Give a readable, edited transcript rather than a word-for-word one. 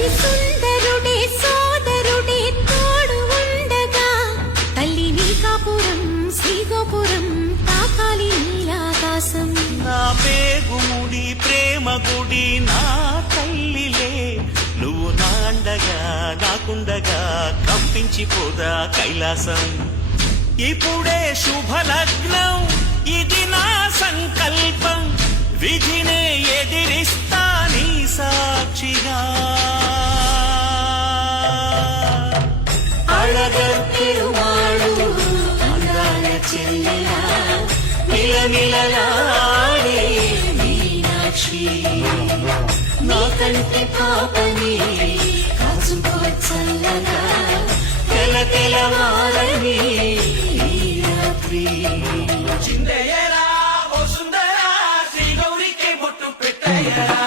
అతి సుందరుడే సోదరుడే తోడు ఉండగా తల్లి నీ కాపురం శ్రీగోపురం తాకాలి నీలాకాశం. నా పేగుముడి ప్రేమ గుడి నా తల్లిలే, నువ్వు నా అండగా నాకుండగా కంపించిపోదా కైలాసం. ఇప్పుడే శుభలగ్నం ఇది నా సంకల్పం, విధినే ఎదిరిస్తా నీ సాక్షిగా. అళగర్తిరువాడు అందాల చెల్లెలా నిలనిలలాడే మీనాక్షి, నీ కంటి పాపని కాచుకో చల్లగా తెల తెలవారని ఈ రాత్రి. చిందయ్యరా ఓ సుందరా శ్రీ గౌరికి బొట్టు పెట్టయ్యరా.